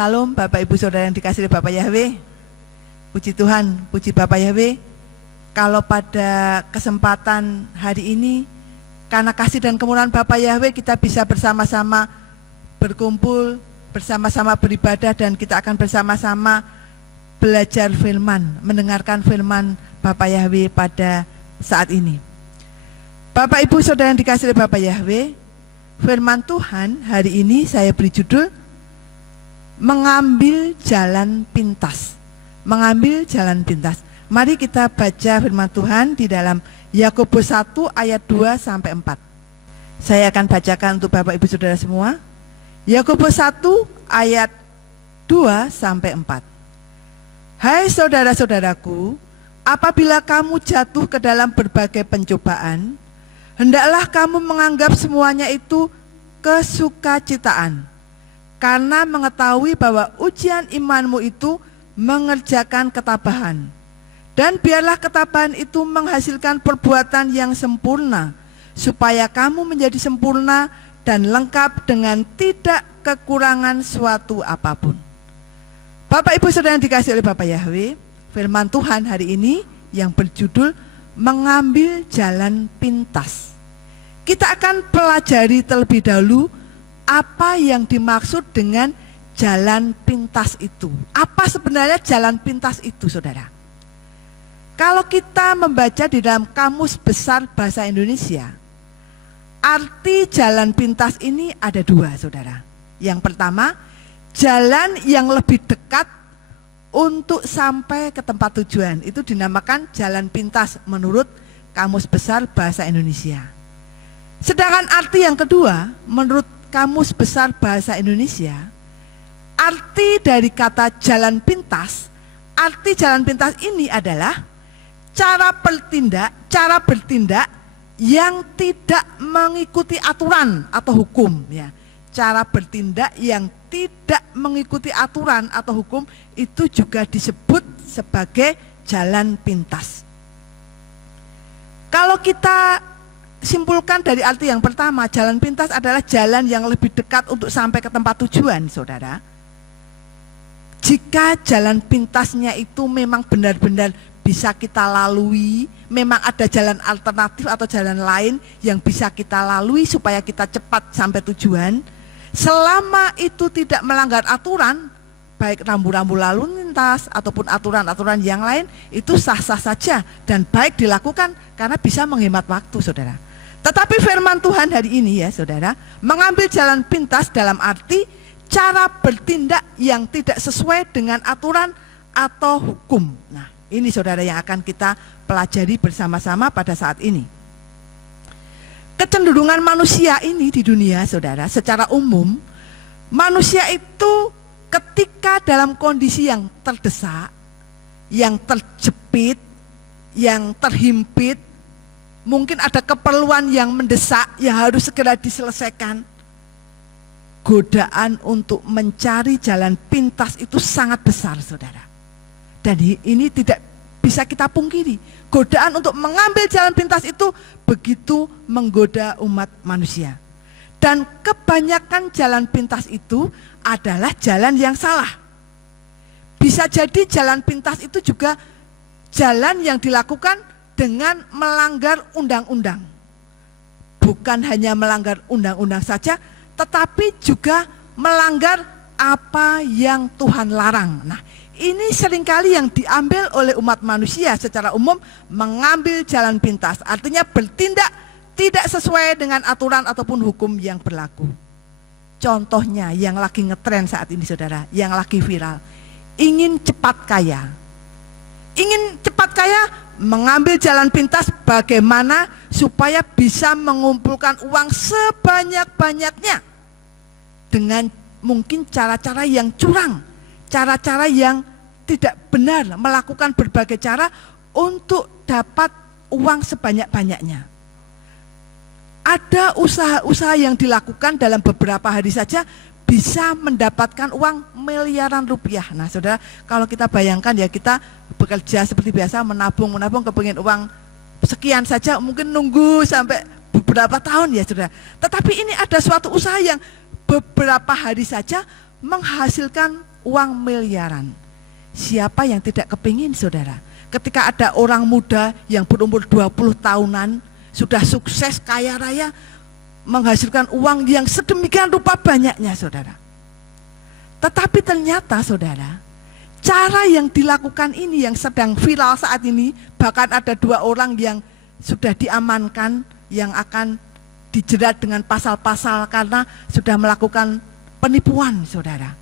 Salam Bapak Ibu Saudara yang dikasihi Bapak Yahweh. Puji Tuhan, puji Bapak Yahweh. Kalau pada kesempatan hari ini, karena kasih dan kemurahan Bapak Yahweh, kita bisa bersama-sama berkumpul, bersama-sama beribadah, dan kita akan bersama-sama belajar firman, mendengarkan firman Bapak Yahweh pada saat ini. Bapak Ibu Saudara yang dikasihi Bapak Yahweh, firman Tuhan hari ini saya beri judul Mengambil Jalan Pintas. Mengambil jalan pintas. Mari kita baca firman Tuhan di dalam Yakobus 1 ayat 2 sampai 4. Saya akan bacakan untuk Bapak Ibu Saudara semua. Yakobus 1 ayat 2 sampai 4. Hai saudara-saudaraku, apabila kamu jatuh ke dalam berbagai pencobaan, hendaklah kamu menganggap semuanya itu kesukacitaan, karena mengetahui bahwa ujian imanmu itu mengerjakan ketabahan. Dan biarlah ketabahan itu menghasilkan perbuatan yang sempurna, supaya kamu menjadi sempurna dan lengkap dengan tidak kekurangan suatu apapun. Bapak Ibu Saudara yang dikasihi oleh Bapak Yahweh, firman Tuhan hari ini yang berjudul Mengambil Jalan Pintas. Kita akan pelajari terlebih dahulu apa yang dimaksud dengan jalan pintas itu. Apa sebenarnya jalan pintas itu, saudara? Kalau kita membaca di dalam Kamus Besar Bahasa Indonesia, arti jalan pintas ini ada dua, saudara. Yang pertama, jalan yang lebih dekat untuk sampai ke tempat tujuan. Itu dinamakan jalan pintas menurut Kamus Besar Bahasa Indonesia. Sedangkan arti yang kedua, menurut Kamus Besar Bahasa Indonesia, arti dari kata jalan pintas, arti jalan pintas ini adalah cara bertindak yang tidak mengikuti aturan atau hukum, ya. Cara bertindak yang tidak mengikuti aturan atau hukum itu juga disebut sebagai jalan pintas. Kalau kita simpulkan dari arti yang pertama, jalan pintas adalah jalan yang lebih dekat untuk sampai ke tempat tujuan, saudara. Jika jalan pintasnya itu memang benar-benar bisa kita lalui, memang ada jalan alternatif atau jalan lain yang bisa kita lalui supaya kita cepat sampai tujuan, selama itu tidak melanggar aturan, baik rambu-rambu lalu lintas ataupun aturan-aturan yang lain, itu sah-sah saja dan baik dilakukan karena bisa menghemat waktu, saudara. Tetapi firman Tuhan hari ini, ya saudara, mengambil jalan pintas dalam arti cara bertindak yang tidak sesuai dengan aturan atau hukum. Nah, ini saudara yang akan kita pelajari bersama-sama pada saat ini. Kecenderungan manusia ini di dunia, saudara, secara umum, manusia itu ketika dalam kondisi yang terdesak, yang terjepit, yang terhimpit, mungkin ada keperluan yang mendesak yang harus segera diselesaikan, godaan untuk mencari jalan pintas itu sangat besar, saudara. Dan ini tidak bisa kita pungkiri. Godaan untuk mengambil jalan pintas itu begitu menggoda umat manusia. Dan kebanyakan jalan pintas itu adalah jalan yang salah. Bisa jadi jalan pintas itu juga jalan yang dilakukan dengan melanggar undang-undang. Bukan hanya melanggar undang-undang saja, tetapi juga melanggar apa yang Tuhan larang. Nah, ini seringkali yang diambil oleh umat manusia secara umum, mengambil jalan pintas. Artinya bertindak tidak sesuai dengan aturan ataupun hukum yang berlaku. Contohnya yang lagi ngetren saat ini, saudara, yang lagi viral, ingin cepat kaya. Ingin cepat kaya, mengambil jalan pintas bagaimana supaya bisa mengumpulkan uang sebanyak-banyaknya dengan mungkin cara-cara yang curang, cara-cara yang tidak benar, melakukan berbagai cara untuk dapat uang sebanyak-banyaknya. Ada usaha-usaha yang dilakukan dalam beberapa hari saja bisa mendapatkan uang miliaran rupiah. Nah, saudara, kalau kita bayangkan, ya, kita bekerja seperti biasa, menabung, kepengen uang sekian saja, mungkin nunggu sampai beberapa tahun, ya saudara. Tetapi ini ada suatu usaha yang beberapa hari saja menghasilkan uang miliaran. Siapa yang tidak kepingin, saudara? Ketika ada orang muda yang berumur 20 tahunan, sudah sukses, kaya raya, menghasilkan uang yang sedemikian rupa banyaknya, saudara. Tetapi ternyata, saudara, cara yang dilakukan ini yang sedang viral saat ini, bahkan ada 2 orang yang sudah diamankan, yang akan dijerat dengan pasal-pasal karena sudah melakukan penipuan, saudara.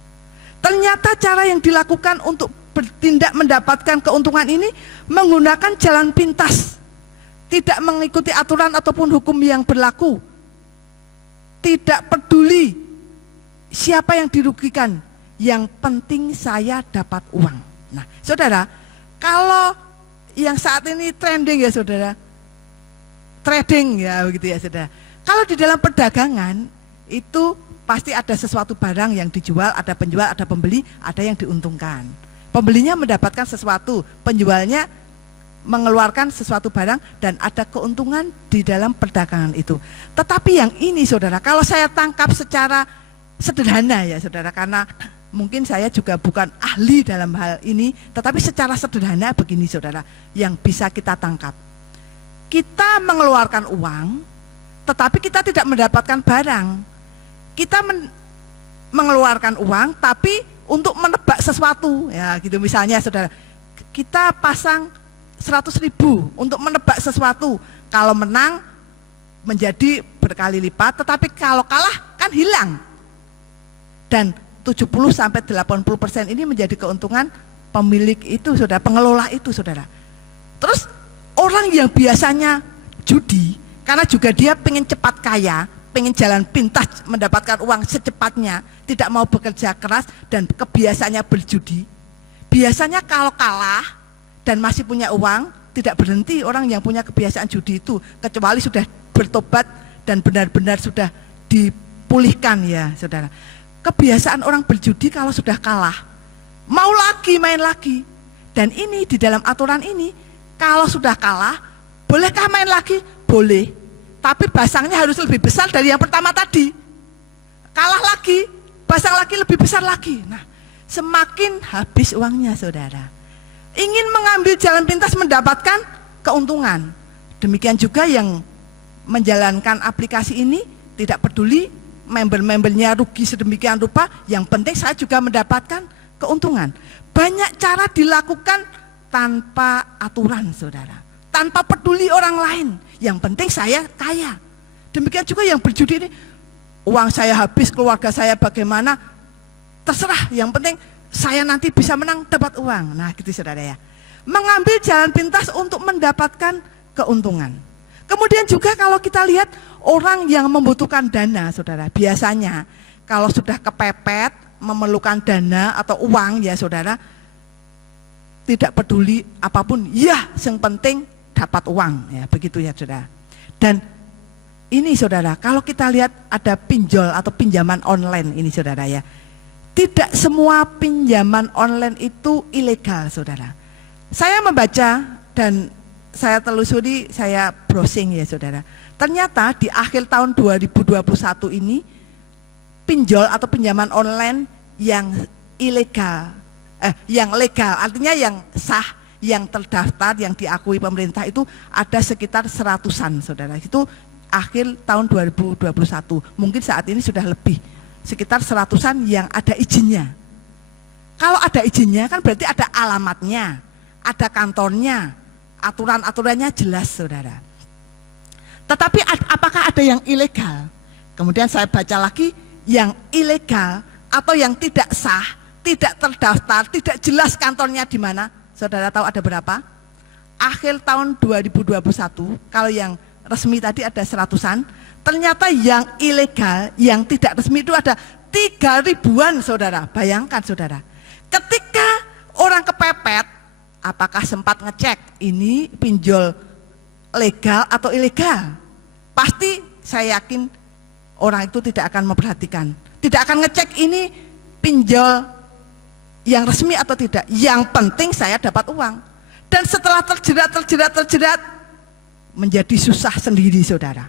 Ternyata cara yang dilakukan untuk bertindak mendapatkan keuntungan ini menggunakan jalan pintas, tidak mengikuti aturan ataupun hukum yang berlaku, tidak peduli siapa yang dirugikan, yang penting saya dapat uang. Nah, saudara, kalau yang saat ini trending ya, saudara, trading ya, begitu ya, saudara. Kalau di dalam perdagangan itu pasti ada sesuatu barang yang dijual, ada penjual, ada pembeli, ada yang diuntungkan. Pembelinya mendapatkan sesuatu, penjualnya mengeluarkan sesuatu barang, dan ada keuntungan di dalam perdagangan itu. Tetapi yang ini, saudara, kalau saya tangkap secara sederhana ya, saudara, karena mungkin saya juga bukan ahli dalam hal ini, tetapi secara sederhana begini, saudara, yang bisa kita tangkap. Kita mengeluarkan uang, tetapi kita tidak mendapatkan barang. Kita mengeluarkan uang, tapi untuk menebak sesuatu, ya gitu. Misalnya, saudara, kita pasang 100.000 untuk menebak sesuatu. Kalau menang menjadi berkali lipat, tetapi kalau kalah kan hilang. Dan 70-80% ini menjadi keuntungan pemilik itu, saudara, pengelola itu, saudara. Terus orang yang biasanya judi, karena juga dia pengen cepat kaya, pengen jalan pintas mendapatkan uang secepatnya, tidak mau bekerja keras dan kebiasaannya berjudi. Biasanya kalau kalah dan masih punya uang, tidak berhenti orang yang punya kebiasaan judi itu, kecuali sudah bertobat dan benar-benar sudah dipulihkan ya, saudara. Kebiasaan orang berjudi kalau sudah kalah, mau lagi, main lagi. Dan ini di dalam aturan ini, kalau sudah kalah, bolehkah main lagi? Boleh. Tapi basangnya harus lebih besar dari yang pertama tadi. Kalah lagi, basang lagi lebih besar lagi. Nah, semakin habis uangnya, saudara. Ingin mengambil jalan pintas mendapatkan keuntungan. Demikian juga yang menjalankan aplikasi ini, tidak peduli member-membernya rugi sedemikian rupa, yang penting saya juga mendapatkan keuntungan. Banyak cara dilakukan tanpa aturan, saudara, tanpa peduli orang lain, yang penting saya kaya. Demikian juga yang berjudi ini, uang saya habis, keluarga saya bagaimana, terserah, yang penting saya nanti bisa menang, dapat uang. Nah gitu, saudara ya, mengambil jalan pintas untuk mendapatkan keuntungan. Kemudian juga kalau kita lihat orang yang membutuhkan dana, saudara, biasanya kalau sudah kepepet memerlukan dana atau uang ya, saudara, tidak peduli apapun, ya yang penting dapat uang, ya begitu ya, saudara. Dan ini, saudara, kalau kita lihat ada pinjol atau pinjaman online ini, saudara ya, tidak semua pinjaman online itu ilegal, saudara. Saya membaca dan saya telusuri, saya browsing ya, saudara. Ternyata di akhir tahun 2021 ini, pinjol atau pinjaman online yang ilegal, yang legal, artinya yang sah, yang terdaftar, yang diakui pemerintah itu ada sekitar 100-an, saudara. Itu akhir tahun 2021, mungkin saat ini sudah lebih, sekitar 100-an yang ada izinnya. Kalau ada izinnya kan berarti ada alamatnya, ada kantornya, aturan-aturannya jelas, saudara. Tetapi apakah ada yang ilegal? Kemudian saya baca lagi, yang ilegal atau yang tidak sah, tidak terdaftar, tidak jelas kantornya di mana. Saudara tahu ada berapa? Akhir tahun 2021, kalau yang resmi tadi ada 100-an, ternyata yang ilegal, yang tidak resmi itu ada 3.000-an, saudara. Bayangkan, saudara. Ketika orang kepepet, apakah sempat ngecek ini pinjol legal atau ilegal? Pasti saya yakin orang itu tidak akan memperhatikan, tidak akan ngecek ini pinjol yang resmi atau tidak. Yang penting saya dapat uang. Dan setelah terjerat, menjadi susah sendiri, saudara.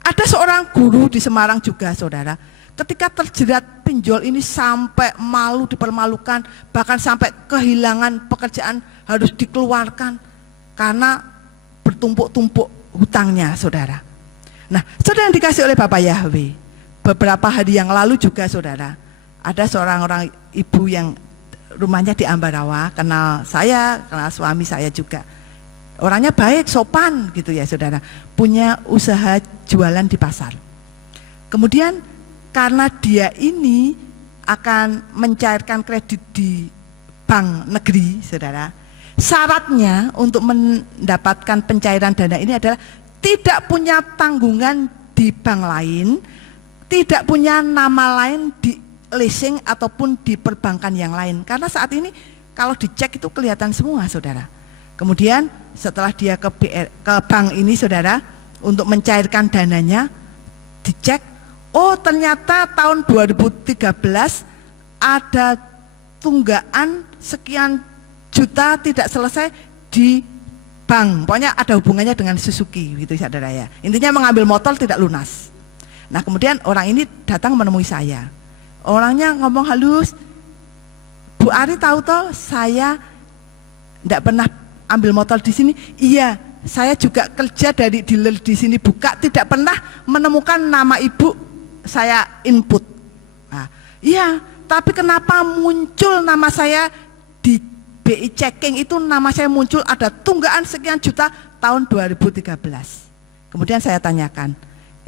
Ada seorang guru di Semarang juga, saudara. ketika terjerat pinjol ini sampai malu, dipermalukan, bahkan sampai kehilangan pekerjaan, harus dikeluarkan karena bertumpuk-tumpuk hutangnya, saudara. Nah, saudara yang dikasih oleh Bapak Yahweh, beberapa hari yang lalu juga, saudara, ada seorang orang ibu yang rumahnya di Ambarawa, kenal saya, kenal suami saya juga. Orangnya baik, sopan gitu ya, saudara. Punya usaha jualan di pasar. Kemudian karena dia ini akan mencairkan kredit di bank negeri, saudara, syaratnya untuk mendapatkan pencairan dana ini adalah tidak punya tanggungan di bank lain, tidak punya nama lain di leasing ataupun di perbankan yang lain. Karena saat ini kalau dicek itu kelihatan semua, saudara. Kemudian setelah dia ke bank ini, saudara, untuk mencairkan dananya, dicek, oh ternyata tahun 2013 ada tunggaan sekian juta tidak selesai di bank. Pokoknya ada hubungannya dengan Suzuki gitu, saudara ya. Intinya mengambil motor tidak lunas. Nah, kemudian orang ini datang menemui saya. Orangnya ngomong halus, Bu Ari tahu toh saya tidak pernah ambil motor di sini. Iya, saya juga kerja dari dealer di sini, buka, tidak pernah menemukan nama ibu saya input. Nah, iya, tapi kenapa muncul nama saya di BI checking itu, nama saya muncul ada tunggaan sekian juta tahun 2013. Kemudian saya tanyakan,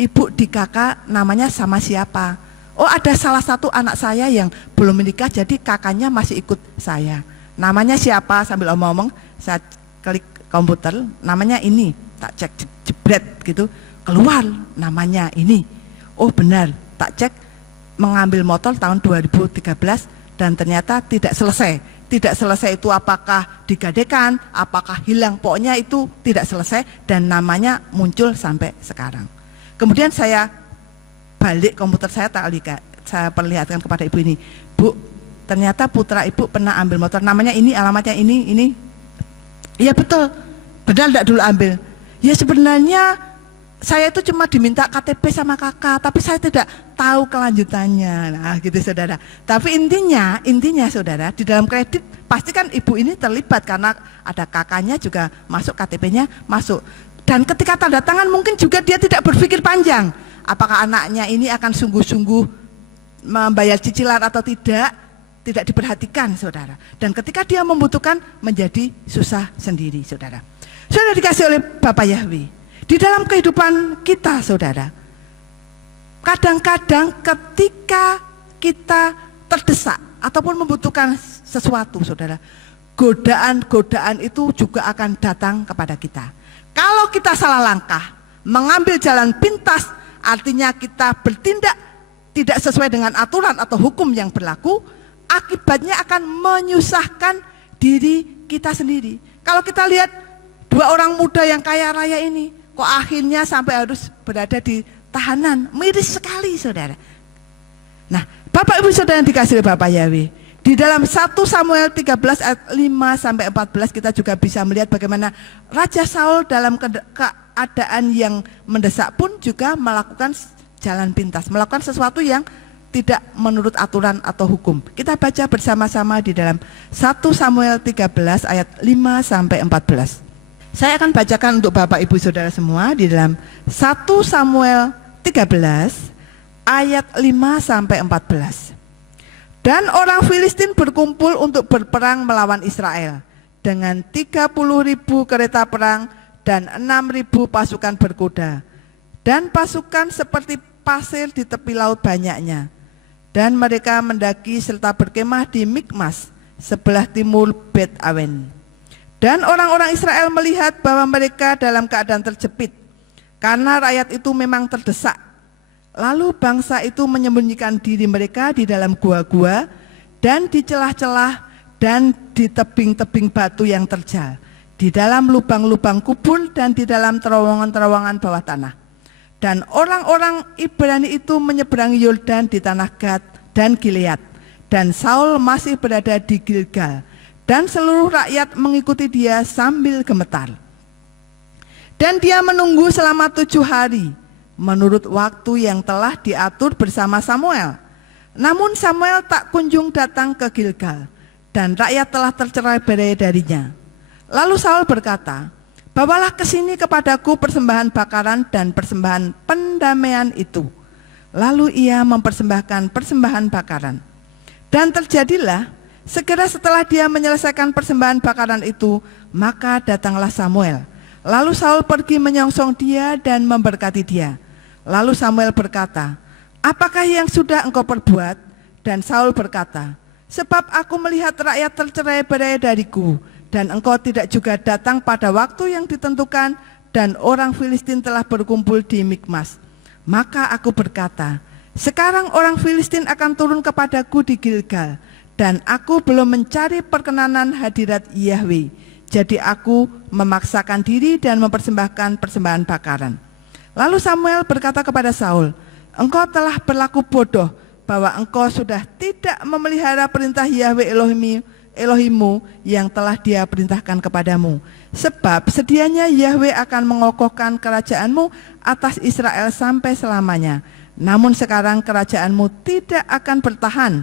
ibu di kakak namanya sama siapa? Oh, ada salah satu anak saya yang belum menikah, jadi kakaknya masih ikut saya. Namanya siapa? Sambil omong-omong, saya klik komputer, namanya ini, tak cek jebret gitu, keluar namanya ini. Oh benar, tak cek, mengambil motor tahun 2013 dan ternyata tidak selesai. Tidak selesai itu apakah digadekan, apakah hilang, pokoknya itu tidak selesai dan namanya muncul sampai sekarang. Kemudian saya balik komputer saya, saya perlihatkan kepada ibu ini, Bu, ternyata putra ibu pernah ambil motor, namanya ini, alamatnya ini. Iya betul, benar tidak dulu ambil? Ya sebenarnya saya itu cuma diminta KTP sama kakak, tapi saya tidak tahu kelanjutannya. Nah gitu, saudara. Tapi intinya saudara, di dalam kredit pasti kan ibu ini terlibat karena ada kakaknya juga masuk, KTP-nya masuk. Dan ketika tanda tangan mungkin juga dia tidak berpikir panjang, apakah anaknya ini akan sungguh-sungguh membayar cicilan atau tidak diperhatikan, saudara. Dan ketika dia membutuhkan menjadi susah sendiri, saudara. Saudara dikasih oleh Bapak Yahweh, di dalam kehidupan kita, saudara, kadang-kadang ketika kita terdesak ataupun membutuhkan sesuatu, saudara, godaan-godaan itu juga akan datang kepada kita. Kalau kita salah langkah, mengambil jalan pintas, artinya kita bertindak tidak sesuai dengan aturan atau hukum yang berlaku, akibatnya akan menyusahkan diri kita sendiri. Kalau kita lihat dua orang muda yang kaya raya ini, kok akhirnya sampai harus berada di tahanan, miris sekali, saudara. Nah, Bapak Ibu Saudara yang dikasihi Bapak Yahweh, di dalam 1 Samuel 13 ayat 5-14 kita juga bisa melihat bagaimana Raja Saul dalam keadaan yang mendesak pun juga melakukan jalan pintas, melakukan sesuatu yang tidak menurut aturan atau hukum. Kita baca bersama-sama di dalam 1 Samuel 13 ayat 5-14. Saya akan bacakan untuk Bapak Ibu Saudara semua di dalam 1 Samuel 13 ayat 5-14. Dan orang Filistin berkumpul untuk berperang melawan Israel dengan 30.000 kereta perang dan 6.000 pasukan berkuda dan pasukan seperti pasir di tepi laut banyaknya. Dan mereka mendaki serta berkemah di Mikmas sebelah timur Bet Awen. Dan orang-orang Israel melihat bahwa mereka dalam keadaan terjepit karena rakyat itu memang terdesak. Lalu bangsa itu menyembunyikan diri mereka di dalam gua-gua dan di celah-celah dan di tebing-tebing batu yang terjal, di dalam lubang-lubang kubur dan di dalam terowongan-terowongan bawah tanah. Dan orang-orang Ibrani itu menyeberangi Yordan di tanah Gad dan Gilead. Dan Saul masih berada di Gilgal. Dan seluruh rakyat mengikuti dia sambil gemetar. Dan dia menunggu selama 7 hari. menurut waktu yang telah diatur bersama Samuel. Namun Samuel tak kunjung datang ke Gilgal, dan rakyat telah tercerai-berai darinya. Lalu Saul berkata, "Bawalah ke sini kepadaku persembahan bakaran dan persembahan pendamaian itu." Lalu ia mempersembahkan persembahan bakaran. Dan terjadilah, segera setelah dia menyelesaikan persembahan bakaran itu, maka datanglah Samuel. Lalu Saul pergi menyongsong dia dan memberkati dia. Lalu Samuel berkata, "Apakah yang sudah engkau perbuat?" Dan Saul berkata, "Sebab aku melihat rakyat tercerai-berai dariku, dan engkau tidak juga datang pada waktu yang ditentukan, dan orang Filistin telah berkumpul di Mikmas. Maka aku berkata, sekarang orang Filistin akan turun kepadaku di Gilgal, dan aku belum mencari perkenanan hadirat Yahwe. Jadi aku memaksakan diri dan mempersembahkan persembahan bakaran." Lalu Samuel berkata kepada Saul, "Engkau telah berlaku bodoh, bahwa engkau sudah tidak memelihara perintah Yahwe Elohimmu yang telah dia perintahkan kepadamu. Sebab sedianya Yahwe akan mengokohkan kerajaanmu atas Israel sampai selamanya. Namun sekarang kerajaanmu tidak akan bertahan.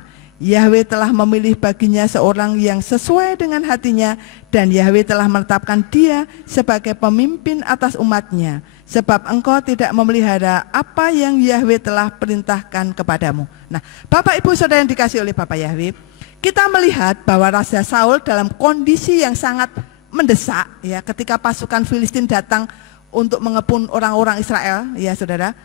Yahwe telah memilih baginya seorang yang sesuai dengan hatinya, dan Yahwe telah menetapkan dia sebagai pemimpin atas umatnya. Sebab engkau tidak memelihara apa yang Yahwe telah perintahkan kepadamu." Nah, Bapak Ibu Saudara yang dikasihi oleh Bapak Yahwe, kita melihat bahwa Raja Saul dalam kondisi yang sangat mendesak, ya, ketika pasukan Filistin datang untuk mengepung orang-orang Israel, ya saudara.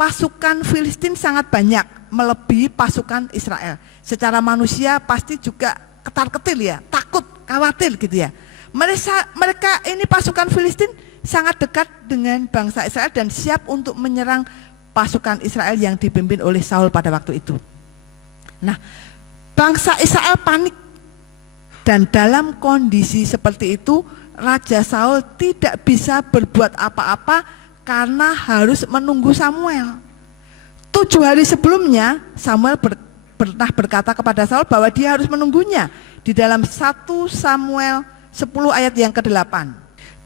Pasukan Filistin sangat banyak, melebihi pasukan Israel. Secara manusia pasti juga ketar-ketir, ya, takut, khawatir gitu ya. Mereka ini pasukan Filistin sangat dekat dengan bangsa Israel dan siap untuk menyerang pasukan Israel yang dipimpin oleh Saul pada waktu itu. Nah, bangsa Israel panik, dan dalam kondisi seperti itu Raja Saul tidak bisa berbuat apa-apa karena harus menunggu Samuel. 7 hari sebelumnya Samuel pernah berkata kepada Saul bahwa dia harus menunggunya di dalam 1 Samuel 10 ayat yang ke-8.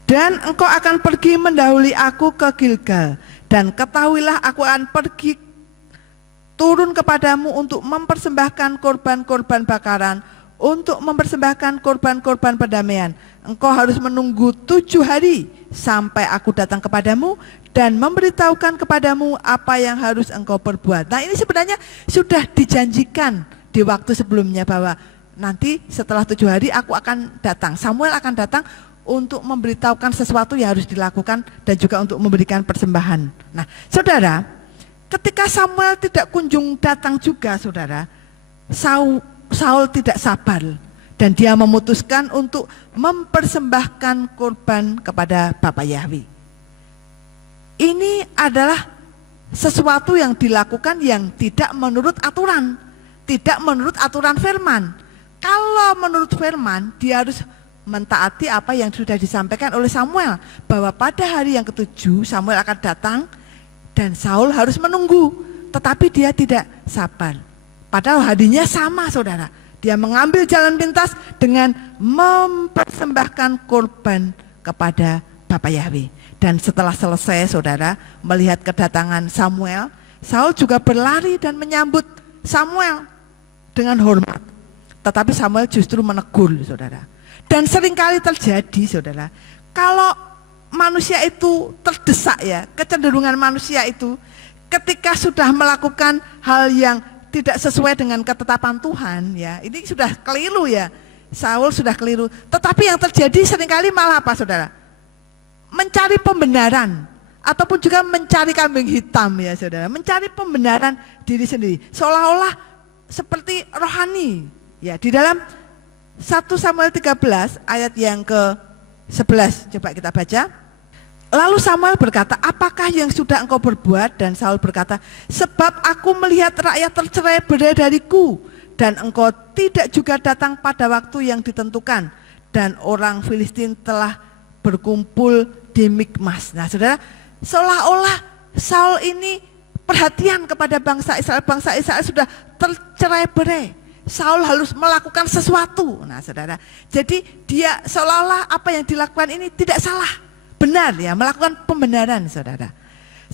"Dan engkau akan pergi mendahului aku ke Gilgal, dan ketahuilah aku akan pergi turun kepadamu untuk mempersembahkan korban-korban bakaran, untuk mempersembahkan korban-korban pendamaian. Engkau harus menunggu 7 hari sampai aku datang kepadamu dan memberitahukan kepadamu apa yang harus engkau perbuat." Nah, ini sebenarnya sudah dijanjikan di waktu sebelumnya bahwa nanti setelah 7 hari aku akan datang, Samuel akan datang untuk memberitahukan sesuatu yang harus dilakukan dan juga untuk memberikan persembahan. Nah, saudara, ketika Samuel tidak kunjung datang juga, saudara, Saul tidak sabar dan dia memutuskan untuk mempersembahkan korban kepada Bapa Yahwe. Ini adalah sesuatu yang dilakukan yang tidak menurut aturan, tidak menurut aturan firman. Kalau menurut firman, dia harus mentaati apa yang sudah disampaikan oleh Samuel, bahwa pada hari yang ke-7 Samuel akan datang dan Saul harus menunggu, tetapi dia tidak sabar. Padahal hadinya sama, saudara. Dia mengambil jalan pintas dengan mempersembahkan korban kepada Bapa Yahwe. Dan setelah selesai, saudara, melihat kedatangan Samuel, Saul juga berlari dan menyambut Samuel dengan hormat. Tetapi Samuel justru menegur, saudara. Dan seringkali terjadi, saudara, kalau manusia itu terdesak, ya, kecenderungan manusia itu ketika sudah melakukan hal yang tidak sesuai dengan ketetapan Tuhan, ya, ini sudah keliru, ya. Saul sudah keliru. Tetapi yang terjadi seringkali malah apa, saudara? Mencari pembenaran, ataupun juga mencari kambing hitam, ya saudara. Mencari pembenaran diri sendiri, seolah-olah seperti rohani. Ya, di dalam 1 Samuel 13 ayat yang ke-11, coba kita baca. Lalu Samuel berkata, "Apakah yang sudah engkau berbuat?" Dan Saul berkata, "Sebab aku melihat rakyat tercerai-berai dariku, dan engkau tidak juga datang pada waktu yang ditentukan, dan orang Filistin telah berkumpul di Mikmas." Nah, saudara, seolah-olah Saul ini perhatian kepada bangsa Israel. Bangsa Israel sudah tercerai-berai. Saul harus melakukan sesuatu. Nah, saudara, jadi dia seolah-olah apa yang dilakukan ini tidak salah, benar, ya, melakukan pembenaran, saudara.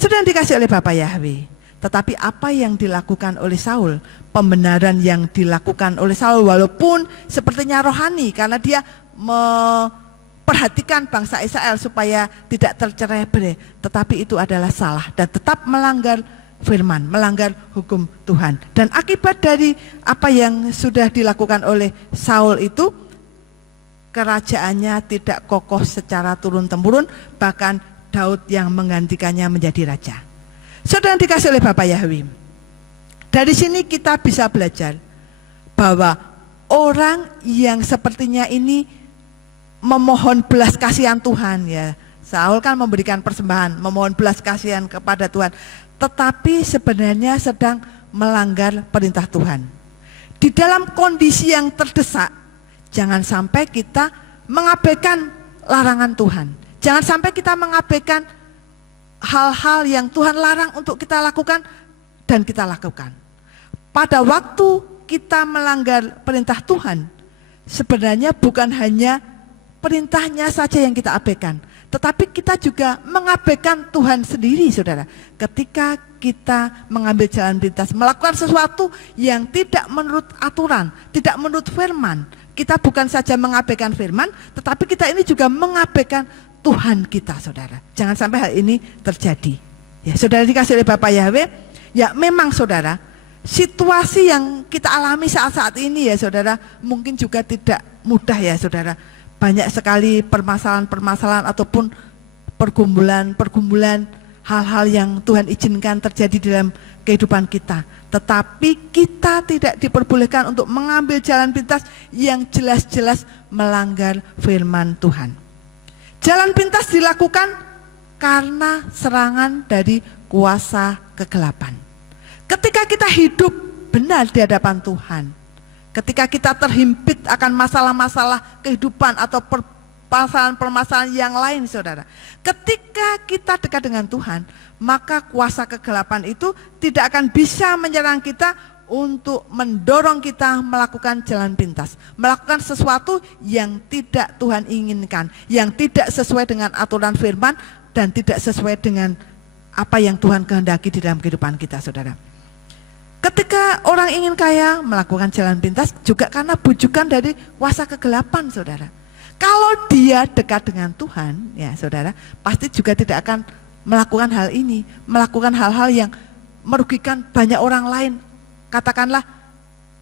Sudah dikasih oleh Bapa Yahweh. Tetapi apa yang dilakukan oleh Saul, pembenaran yang dilakukan oleh Saul walaupun sepertinya rohani karena dia memperhatikan bangsa Israel supaya tidak tercerai-berai, tetapi itu adalah salah dan tetap melanggar firman, melanggar hukum Tuhan. Dan akibat dari apa yang sudah dilakukan oleh Saul itu, kerajaannya tidak kokoh secara turun-temurun, bahkan Daud yang menggantikannya menjadi raja. Saudara dikasih oleh Bapa Yahweh, dari sini kita bisa belajar bahwa orang yang sepertinya ini memohon belas kasihan Tuhan, ya. Saul kan memberikan persembahan, memohon belas kasihan kepada Tuhan, tetapi sebenarnya sedang melanggar perintah Tuhan. Di dalam kondisi yang terdesak, jangan sampai kita mengabaikan larangan Tuhan. Jangan sampai kita mengabaikan hal-hal yang Tuhan larang untuk kita lakukan dan kita lakukan. Pada waktu kita melanggar perintah Tuhan, sebenarnya bukan hanya perintahnya saja yang kita abaikan, tetapi kita juga mengabaikan Tuhan sendiri, saudara. Ketika kita mengambil jalan pintas, melakukan sesuatu yang tidak menurut aturan, tidak menurut firman, kita bukan saja mengabaikan firman, tetapi kita ini juga mengabaikan Tuhan kita, saudara. Jangan sampai hal ini terjadi. Ya, saudara dikasih oleh Bapa Yahweh, ya memang saudara, situasi yang kita alami saat-saat ini ya saudara, mungkin juga tidak mudah ya saudara. Banyak sekali permasalahan-permasalahan ataupun pergumulan-pergumulan, hal-hal yang Tuhan izinkan terjadi dalam kehidupan kita. Tetapi kita tidak diperbolehkan untuk mengambil jalan pintas yang jelas-jelas melanggar firman Tuhan. Jalan pintas dilakukan karena serangan dari kuasa kegelapan. Ketika kita hidup benar di hadapan Tuhan, ketika kita terhimpit akan masalah-masalah kehidupan atau permasalahan-permasalahan yang lain, saudara, ketika kita dekat dengan Tuhan, maka kuasa kegelapan itu tidak akan bisa menyerang kita untuk mendorong kita melakukan jalan pintas, melakukan sesuatu yang tidak Tuhan inginkan, yang tidak sesuai dengan aturan firman dan tidak sesuai dengan apa yang Tuhan kehendaki di dalam kehidupan kita, saudara. Ketika orang ingin kaya, melakukan jalan pintas juga karena bujukan dari kuasa kegelapan, saudara. Kalau dia dekat dengan Tuhan, ya saudara, pasti juga tidak akan melakukan hal ini, melakukan hal-hal yang merugikan banyak orang lain. Katakanlah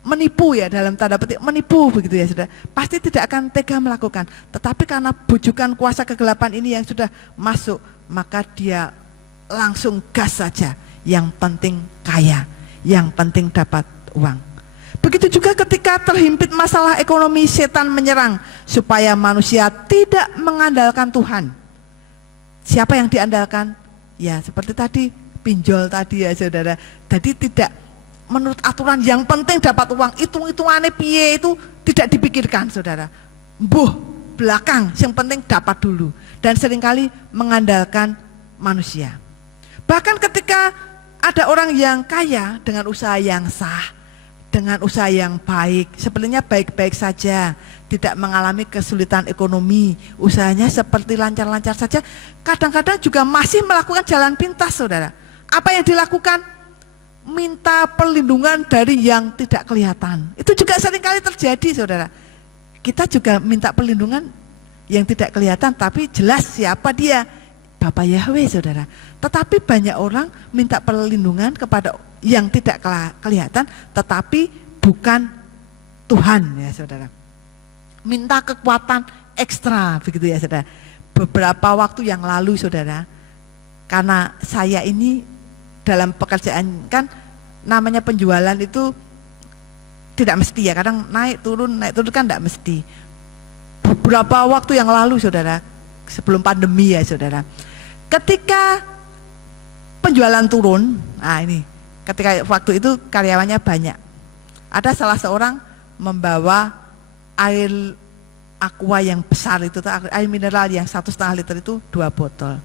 menipu, ya dalam tanda petik menipu begitu ya saudara, pasti tidak akan tega melakukan. Tetapi karena bujukan kuasa kegelapan ini yang sudah masuk, maka dia langsung gas saja, yang penting kaya, yang penting dapat uang. Begitu juga ketika terhimpit masalah ekonomi, setan menyerang supaya manusia tidak mengandalkan Tuhan. Siapa yang diandalkan? Ya seperti tadi, pinjol tadi ya saudara. Jadi tidak menurut aturan, yang penting dapat uang, hitung-hitungannya piye itu tidak dipikirkan, saudara. Belakang, yang penting dapat dulu. Dan seringkali mengandalkan manusia. Bahkan ketika ada orang yang kaya dengan usaha yang sah, dengan usaha yang baik, sepertinya baik-baik saja, tidak mengalami kesulitan ekonomi, usahanya seperti lancar-lancar saja, kadang-kadang juga masih melakukan jalan pintas, saudara. Apa yang dilakukan? Minta perlindungan dari yang tidak kelihatan. Itu juga seringkali terjadi, saudara. Kita juga minta perlindungan yang tidak kelihatan, tapi jelas siapa dia, Bapa Yahweh, saudara. Tetapi banyak orang minta perlindungan kepada yang tidak kelihatan, tetapi bukan Tuhan, ya saudara. Minta kekuatan ekstra, begitu ya saudara. Beberapa waktu yang lalu, saudara, karena saya ini dalam pekerjaan kan namanya penjualan itu tidak mesti ya, kadang naik turun kan tidak mesti. Beberapa waktu yang lalu, saudara, sebelum pandemi ya saudara, ketika penjualan turun, nah ini ketika waktu itu karyawannya banyak, ada salah seorang membawa air aqua yang besar itu, air mineral yang 1,5 liter itu 2 botol.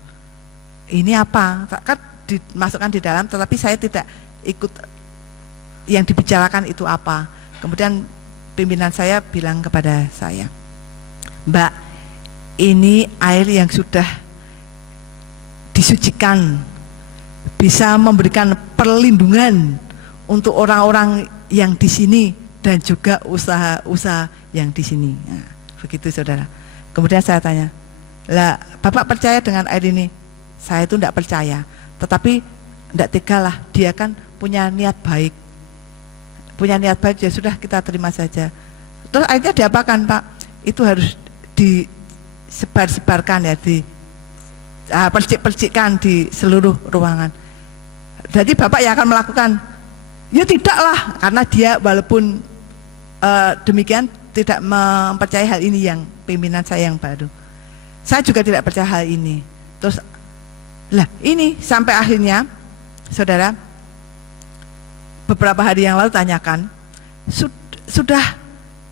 Ini apa? Kan dimasukkan di dalam, tetapi saya tidak ikut yang dibicarakan itu apa. Kemudian pimpinan saya bilang kepada saya, Mbak, ini air yang sudah disucikan bisa memberikan perlindungan untuk orang-orang yang di sini dan juga usaha-usaha yang di sini. Nah, begitu saudara. Kemudian saya tanya, lah Bapak percaya dengan air ini? Saya itu tidak percaya, tetapi tidak tegalah, dia kan punya niat baik. Punya niat baik, ya sudah kita terima saja. Terus akhirnya diapakan Pak? Itu harus disebar-sebarkan ya, percik-percikkan di seluruh ruangan. Jadi Bapak yang akan melakukan? Ya tidaklah, karena dia walaupun demikian tidak mempercayai hal ini yang pimpinan saya yang baru. Saya juga tidak percaya hal ini. Terus lah ini sampai akhirnya saudara, beberapa hari yang lalu tanyakan, sudah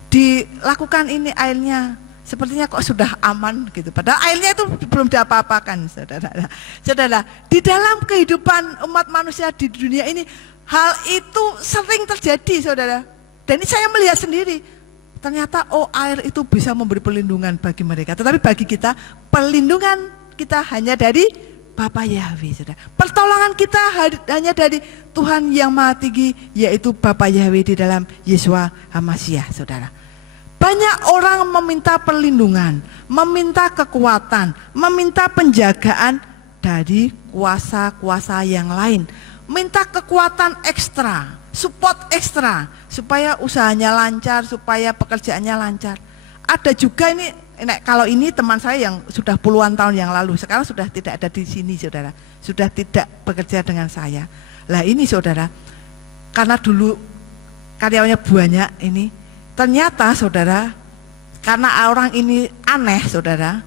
dilakukan ini airnya, sepertinya kok sudah aman gitu. Padahal airnya itu belum diapa-apakan, saudara. Saudara, di dalam kehidupan umat manusia di dunia ini, hal itu sering terjadi, saudara. Dan ini saya melihat sendiri. Ternyata air itu bisa memberi perlindungan bagi mereka. Tetapi bagi kita, perlindungan kita hanya dari Bapa Yahweh, saudara. Pertolongan kita hanya dari Tuhan yang Maha Tinggi, yaitu Bapa Yahweh di dalam Yeshua HaMashiach, saudara. Banyak orang meminta perlindungan, meminta kekuatan, meminta penjagaan dari kuasa-kuasa yang lain. Minta kekuatan ekstra, support ekstra, supaya usahanya lancar, supaya pekerjaannya lancar. Ada juga ini, kalau ini teman saya yang sudah puluhan tahun yang lalu, sekarang sudah tidak ada di sini, saudara. Sudah tidak bekerja dengan saya. Lah ini saudara, karena dulu karyawannya banyak ini, ternyata saudara, karena orang ini aneh saudara,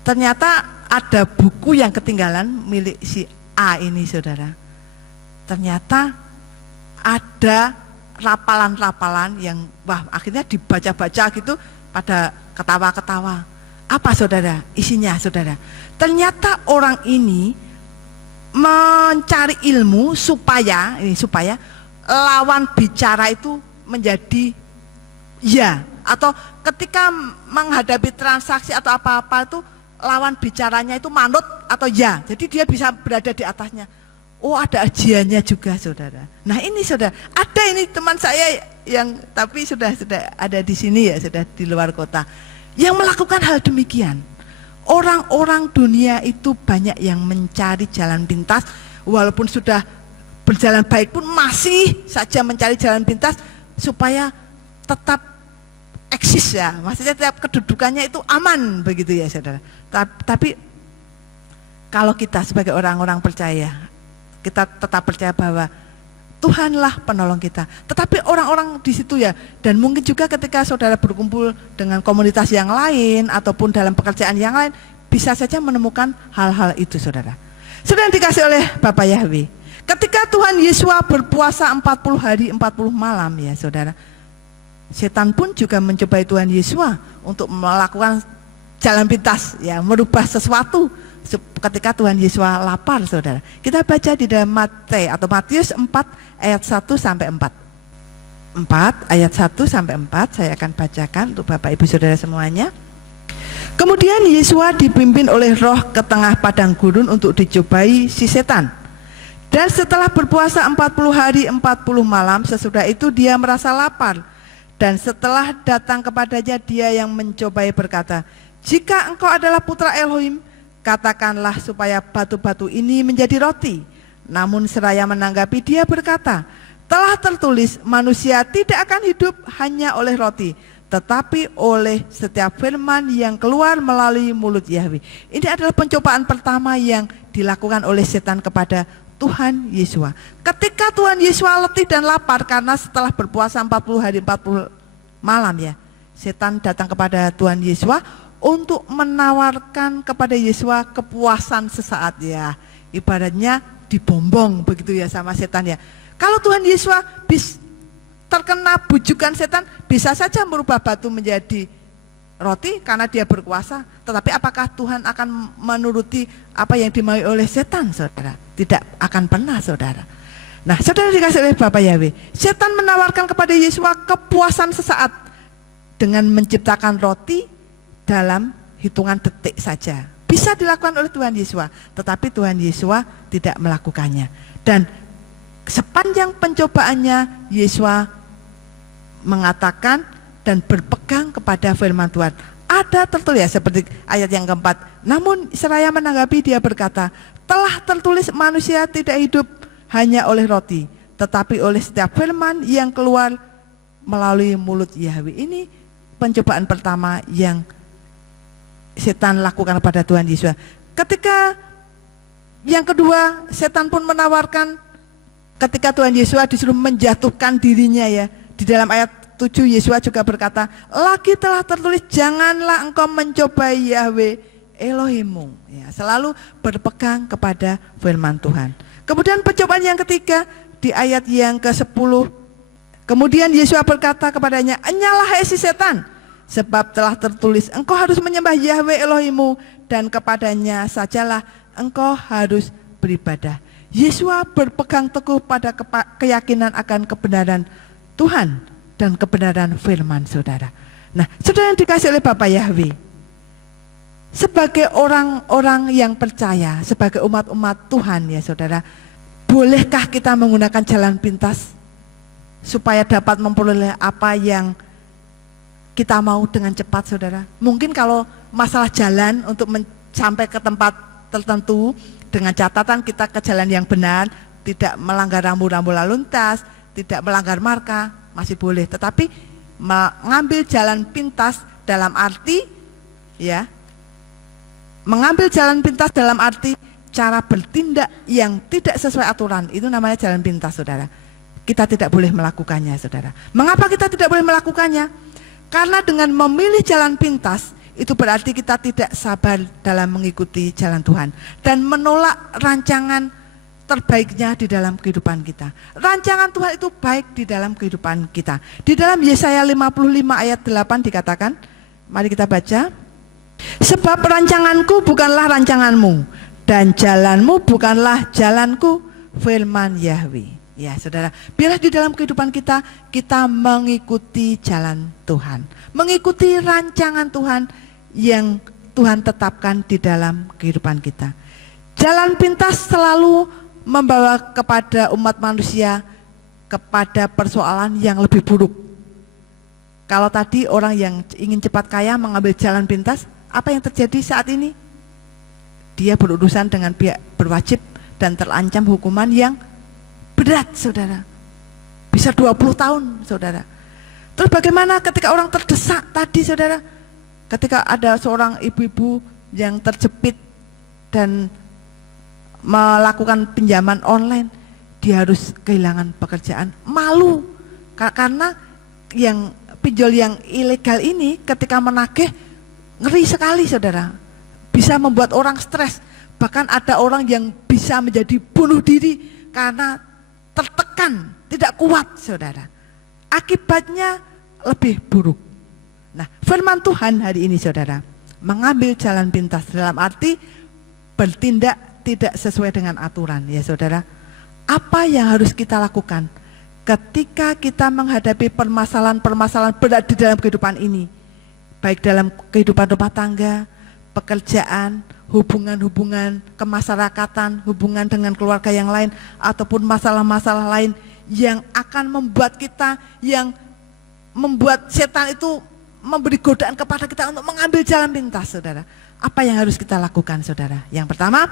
ternyata ada buku yang ketinggalan milik si A ini saudara. Ternyata ada rapalan-rapalan yang akhirnya dibaca-baca gitu, pada ketawa-ketawa. Apa saudara isinya saudara? Ternyata orang ini mencari ilmu supaya lawan bicara itu menjadi ya, atau ketika menghadapi transaksi atau apa-apa itu lawan bicaranya itu manut atau ya. Jadi dia bisa berada di atasnya. Ada ajiannya juga saudara. Nah ini saudara, ada ini teman saya yang tapi sudah ada di sini ya, sudah di luar kota, yang melakukan hal demikian. Orang-orang dunia itu banyak yang mencari jalan pintas, walaupun sudah berjalan baik pun masih saja mencari jalan pintas supaya tetap eksis ya, maksudnya tetap kedudukannya itu aman begitu ya saudara. Tapi kalau kita sebagai orang-orang percaya, kita tetap percaya bahwa Tuhanlah penolong kita. Tetapi orang-orang di situ ya, dan mungkin juga ketika saudara berkumpul dengan komunitas yang lain ataupun dalam pekerjaan yang lain, bisa saja menemukan hal-hal itu saudara. Saudara yang dikasih oleh Bapak Yahweh, ketika Tuhan Yesus berpuasa 40 hari 40 malam ya saudara, setan pun juga mencobai Tuhan Yesus untuk melakukan jalan pintas ya, merubah sesuatu. Ketika Tuhan Yesus lapar saudara, kita baca di dalam Matius 4 ayat 1 sampai 4. 4 ayat 1 sampai 4 saya akan bacakan untuk Bapak Ibu Saudara semuanya. Kemudian Yesus dipimpin oleh Roh ke tengah padang gurun untuk dicobai si setan. Dan setelah berpuasa 40 hari 40 malam, sesudah itu dia merasa lapar. Dan setelah datang kepadanya dia yang mencobai berkata, "Jika engkau adalah putra Elohim, katakanlah supaya batu-batu ini menjadi roti." Namun seraya menanggapi dia berkata, "Telah tertulis, manusia tidak akan hidup hanya oleh roti, tetapi oleh setiap firman yang keluar melalui mulut Yahweh." Ini adalah pencobaan pertama yang dilakukan oleh setan kepada Tuhan Yesus. Ketika Tuhan Yesus letih dan lapar karena setelah berpuasa 40 hari 40 malam ya, setan datang kepada Tuhan Yesus untuk menawarkan kepada Yesus kepuasan sesaat ya. Ibaratnya dibombong begitu ya sama setan ya. Kalau Tuhan Yesus terkena bujukan setan, bisa saja merubah batu menjadi roti karena dia berkuasa. Tetapi apakah Tuhan akan menuruti apa yang dimaui oleh setan saudara? Tidak akan pernah saudara. Nah saudara dikasih oleh Bapak Yahweh, setan menawarkan kepada Yesus kepuasan sesaat dengan menciptakan roti dalam hitungan detik saja. bisa dilakukan oleh Tuhan Yesus, tetapi Tuhan Yesus tidak melakukannya. Dan sepanjang pencobaannya, Yesus mengatakan dan berpegang kepada firman Tuhan. Ada tertulis seperti ayat yang keempat. Namun seraya menanggapi, dia berkata, telah tertulis manusia tidak hidup hanya oleh roti, tetapi oleh setiap firman yang keluar melalui mulut Yahweh. Ini pencobaan pertama yang setan lakukan pada Tuhan Yesus. Ketika yang kedua, setan pun menawarkan, ketika Tuhan Yesus disuruh menjatuhkan dirinya ya. Di dalam ayat 7 Yesus juga berkata, lagi telah tertulis, janganlah engkau mencobai Yahweh Elohimmu. Ya, selalu berpegang kepada firman Tuhan. Kemudian pencobaan yang ketiga di ayat yang ke-10. Kemudian Yesus berkata kepadanya, enyalah hai si setan, sebab telah tertulis, engkau harus menyembah Yahweh Elohimmu dan kepadanya sajalah engkau harus beribadah. Yesus berpegang teguh pada keyakinan akan kebenaran Tuhan dan kebenaran firman saudara. Nah, saudara yang dikasih oleh Bapa Yahweh, sebagai orang-orang yang percaya, sebagai umat-umat Tuhan ya saudara, bolehkah kita menggunakan jalan pintas supaya dapat memperoleh apa yang kita mau dengan cepat saudara? Mungkin kalau masalah jalan untuk sampai ke tempat tertentu, dengan catatan kita ke jalan yang benar, tidak melanggar rambu-rambu lalu lintas, tidak melanggar marka, masih boleh. Tetapi mengambil jalan pintas dalam arti ya, mengambil jalan pintas dalam arti cara bertindak yang tidak sesuai aturan, itu namanya jalan pintas saudara. Kita tidak boleh melakukannya saudara. Mengapa kita tidak boleh melakukannya? Karena dengan memilih jalan pintas, itu berarti kita tidak sabar dalam mengikuti jalan Tuhan dan menolak rancangan terbaiknya di dalam kehidupan kita. Rancangan Tuhan itu baik di dalam kehidupan kita. Di dalam Yesaya 55 ayat 8 dikatakan, mari kita baca. Sebab rancanganku bukanlah rancanganmu dan jalanmu bukanlah jalanku, firman Yahweh. Ya saudara, biarlah di dalam kehidupan kita, kita mengikuti jalan Tuhan, mengikuti rancangan Tuhan yang Tuhan tetapkan di dalam kehidupan kita. Jalan pintas selalu membawa kepada umat manusia kepada persoalan yang lebih buruk. Kalau tadi orang yang ingin cepat kaya mengambil jalan pintas, apa yang terjadi saat ini? Dia berurusan dengan pihak berwajib dan terancam hukuman yang berat saudara, bisa 20 tahun saudara. Terus bagaimana ketika orang terdesak tadi saudara, ketika ada seorang ibu-ibu yang terjepit dan melakukan pinjaman online, dia harus kehilangan pekerjaan, malu karena yang pinjol yang ilegal ini ketika menagih ngeri sekali saudara, bisa membuat orang stres. Bahkan ada orang yang bisa menjadi bunuh diri karena tertekan, tidak kuat saudara. Akibatnya lebih buruk. Nah, firman Tuhan hari ini saudara, mengambil jalan pintas dalam arti bertindak tidak sesuai dengan aturan ya saudara. Apa yang harus kita lakukan ketika kita menghadapi permasalahan-permasalahan berat di dalam kehidupan ini, baik dalam kehidupan rumah tangga, pekerjaan, hubungan-hubungan kemasyarakatan, hubungan dengan keluarga yang lain, ataupun masalah-masalah lain yang akan membuat kita, yang membuat setan itu memberi godaan kepada kita untuk mengambil jalan pintas saudara. Apa yang harus kita lakukan saudara? Yang pertama,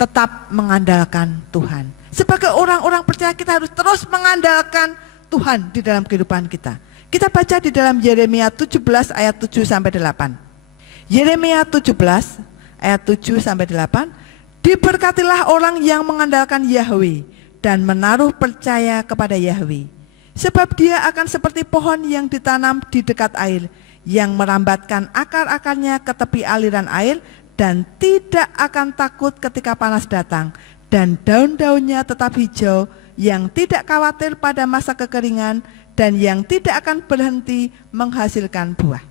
tetap mengandalkan Tuhan. Sebagai orang-orang percaya, kita harus terus mengandalkan Tuhan di dalam kehidupan kita. Kita baca di dalam Yeremia 17 ayat 7 sampai 8. Yeremia 17 ayat 7 sampai 8. Diberkatilah orang yang mengandalkan Yahweh dan menaruh percaya kepada Yahweh. Sebab dia akan seperti pohon yang ditanam di dekat air, yang merambatkan akar-akarnya ke tepi aliran air dan tidak akan takut ketika panas datang, dan daun-daunnya tetap hijau, yang tidak khawatir pada masa kekeringan, dan yang tidak akan berhenti menghasilkan buah.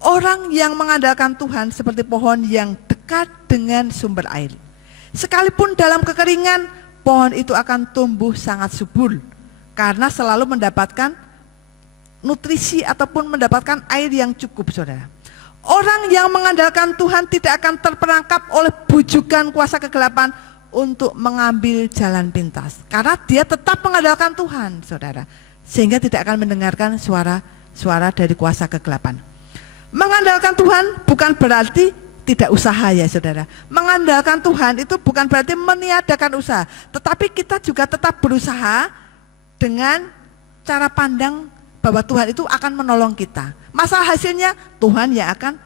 Orang yang mengandalkan Tuhan seperti pohon yang dekat dengan sumber air. Sekalipun dalam kekeringan, pohon itu akan tumbuh sangat subur, karena selalu mendapatkan nutrisi ataupun mendapatkan air yang cukup saudara. Orang yang mengandalkan Tuhan tidak akan terperangkap oleh bujukan kuasa kegelapan untuk mengambil jalan pintas. Karena dia tetap mengandalkan Tuhan, saudara. Sehingga tidak akan mendengarkan suara dari kuasa kegelapan. Mengandalkan Tuhan bukan berarti tidak usaha ya saudara. Mengandalkan Tuhan itu bukan berarti meniadakan usaha. Tetapi kita juga tetap berusaha dengan cara pandang bahwa Tuhan itu akan menolong kita. Masalah hasilnya Tuhan yang akan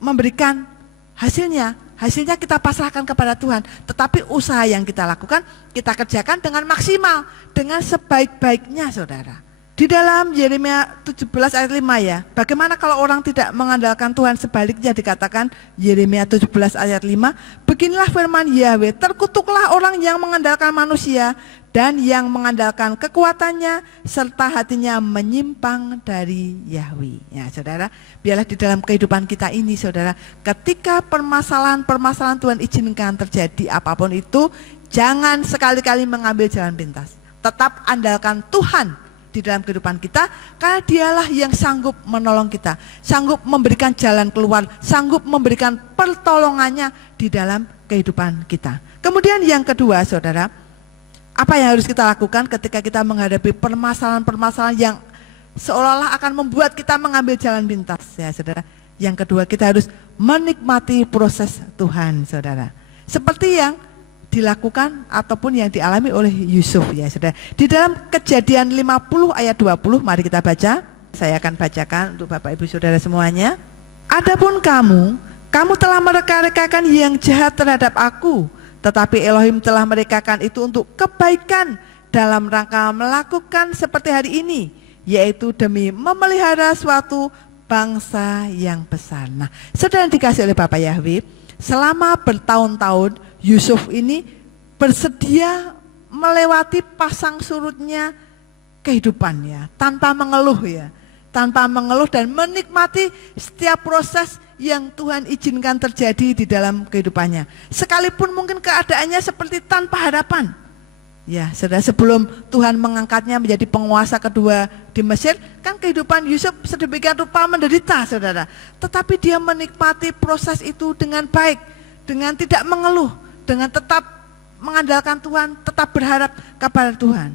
memberikan hasilnya. Hasilnya kita pasrahkan kepada Tuhan. Tetapi usaha yang kita lakukan, kita kerjakan dengan maksimal, dengan sebaik-baiknya saudara. Di dalam Yeremia 17 ayat 5 ya, bagaimana kalau orang tidak mengandalkan Tuhan? Sebaliknya dikatakan Yeremia 17 ayat 5, beginilah firman Yahweh, terkutuklah orang yang mengandalkan manusia dan yang mengandalkan kekuatannya serta hatinya menyimpang dari Yahweh. Ya saudara, biarlah di dalam kehidupan kita ini saudara, ketika permasalahan-permasalahan Tuhan izinkan terjadi apapun itu, jangan sekali-kali mengambil jalan pintas. Tetap andalkan Tuhan di dalam kehidupan kita, karena dialah yang sanggup menolong kita, sanggup memberikan jalan keluar, sanggup memberikan pertolongannya di dalam kehidupan kita. Kemudian yang kedua saudara, apa yang harus kita lakukan ketika kita menghadapi permasalahan-permasalahan yang seolah-olah akan membuat kita mengambil jalan pintas ya saudara. Yang kedua, kita harus menikmati proses Tuhan saudara. Seperti yang dilakukan ataupun yang dialami oleh Yusuf ya saudara. Di dalam Kejadian 50 ayat 20, mari kita baca. Saya akan bacakan untuk Bapak Ibu Saudara semuanya. Adapun kamu telah mereka-rekakan yang jahat terhadap aku, tetapi Elohim telah merekakan itu untuk kebaikan dalam rangka melakukan seperti hari ini, yaitu demi memelihara suatu bangsa yang besar. Nah, saudara yang dikasih oleh Bapak Yahweh, selama bertahun-tahun Yusuf ini bersedia melewati pasang surutnya kehidupannya tanpa mengeluh ya, tanpa mengeluh dan menikmati setiap proses yang Tuhan izinkan terjadi di dalam kehidupannya. Sekalipun mungkin keadaannya seperti tanpa harapan. Ya, saudara, sebelum Tuhan mengangkatnya menjadi penguasa kedua di Mesir, kan kehidupan Yusuf sedemikian rupa menderita, saudara. Tetapi dia menikmati proses itu dengan baik, dengan tidak mengeluh, dengan tetap mengandalkan Tuhan, tetap berharap kepada Tuhan.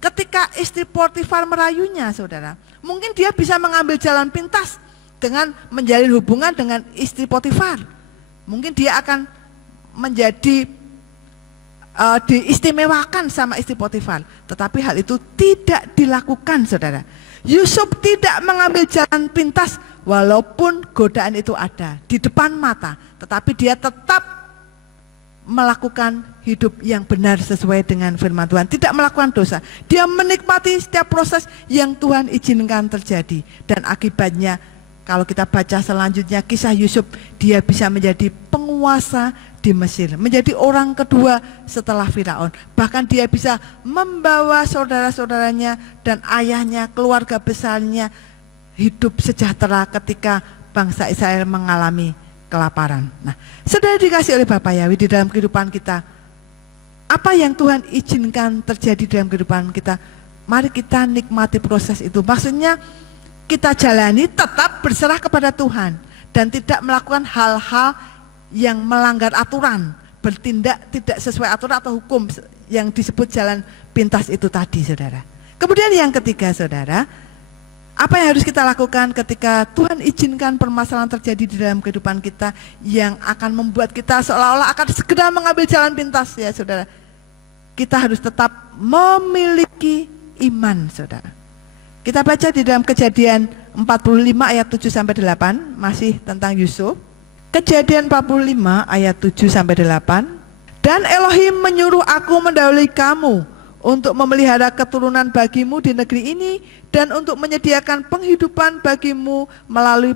Ketika istri Potifar merayunya, saudara, mungkin dia bisa mengambil jalan pintas dengan menjalin hubungan dengan istri Potifar. Mungkin dia akan menjadi diistimewakan sama istri Potifar. Tetapi hal itu tidak dilakukan, saudara. Yusuf tidak mengambil jalan pintas walaupun godaan itu ada di depan mata. Tetapi dia tetap melakukan hidup yang benar sesuai dengan firman Tuhan, tidak melakukan dosa. Dia menikmati setiap proses yang Tuhan izinkan terjadi, dan akibatnya kalau kita baca selanjutnya kisah Yusuf, dia bisa menjadi penguasa di Mesir, menjadi orang kedua setelah Firaun. Bahkan dia bisa membawa saudara-saudaranya dan ayahnya, keluarga besarnya hidup sejahtera ketika bangsa Israel mengalami kelaparan. Nah, saudara dikasih oleh Bapak Yahweh, di dalam kehidupan kita, apa yang Tuhan izinkan terjadi dalam kehidupan kita, mari kita nikmati proses itu. Maksudnya kita jalani tetap berserah kepada Tuhan dan tidak melakukan hal-hal yang melanggar aturan, bertindak tidak sesuai aturan atau hukum yang disebut jalan pintas itu tadi, saudara. Kemudian yang ketiga, saudara, apa yang harus kita lakukan ketika Tuhan izinkan permasalahan terjadi di dalam kehidupan kita yang akan membuat kita seolah-olah akan segera mengambil jalan pintas ya saudara. Kita harus tetap memiliki iman, saudara. Kita baca di dalam Kejadian 45 ayat 7-8, masih tentang Yusuf. Kejadian 45 ayat 7-8. Dan Elohim menyuruh aku mendahului kamu untuk memelihara keturunan bagimu di negeri ini dan untuk menyediakan penghidupan bagimu melalui